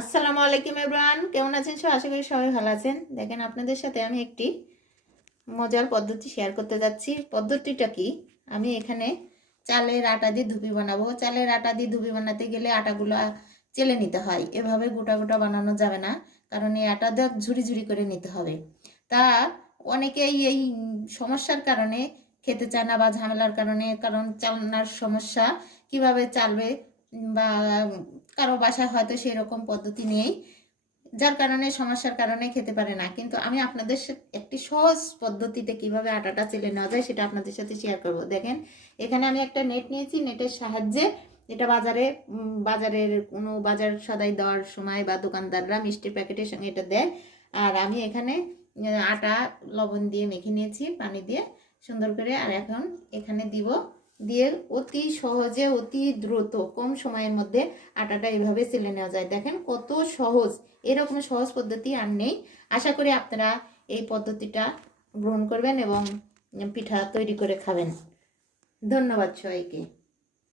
আসসালামু আলাইকুম এব্রান কেমন আছেন সব? আশা করি সবাই ভালো আছেন। দেখেন, আপনাদের সাথে আমি একটি মজার পদ্ধতি শেয়ার করতে যাচ্ছি। পদ্ধতিটা কি? আমি এখানে চালের আটা দিয়ে ধুপি বানাবো। চালের আটা দিয়ে ধুপি বানাতে গেলে আটাগুলো চেলে নিতে হয়। এভাবে গোটা গোটা বানানো যাবে না, কারণ এই আটা দিয়ে ঝুড়ি ঝুড়ি করে নিতে হবে। তা অনেকেই এই সমস্যার কারণে খেতে চায় না বা ঝামেলার কারণে, কারণ চালনার সমস্যা। কীভাবে চালবে বা কারও বাসায় হয়তো সেই রকম পদ্ধতি নেই, যার কারণে, সমস্যার কারণে খেতে পারে না। কিন্তু আমি আপনাদের একটি সহজ পদ্ধতিতে কীভাবে আটাটা চেলে নেওয়া যায় সেটা আপনাদের সাথে শেয়ার করব। দেখেন, এখানে আমি একটা নেট নিয়েছি নেটের সাহায্যে এটা বাজারে বাজারের কোনো বাজার সদাই দেওয়ার সময় বা দোকানদাররা মিষ্টির প্যাকেটের সঙ্গে এটা দেয় আর আমি এখানে, আটা, লবণ দিয়ে মেখে নিয়েছি, পানি দিয়ে সুন্দর করে। আর এখন এখানে দিব দিয়ে অতি সহজে, অতি দ্রুত, কম সময়ের মধ্যে আটাটা এভাবে সিলে নেওয়া যায়। দেখেন কত সহজ, এরকম সহজ পদ্ধতি আর নেই। আশা করি আপনারা এই পদ্ধতিটা গ্রহণ করবেন এবং পিঠা তৈরি করে খাবেন। ধন্যবাদ সবাইকে।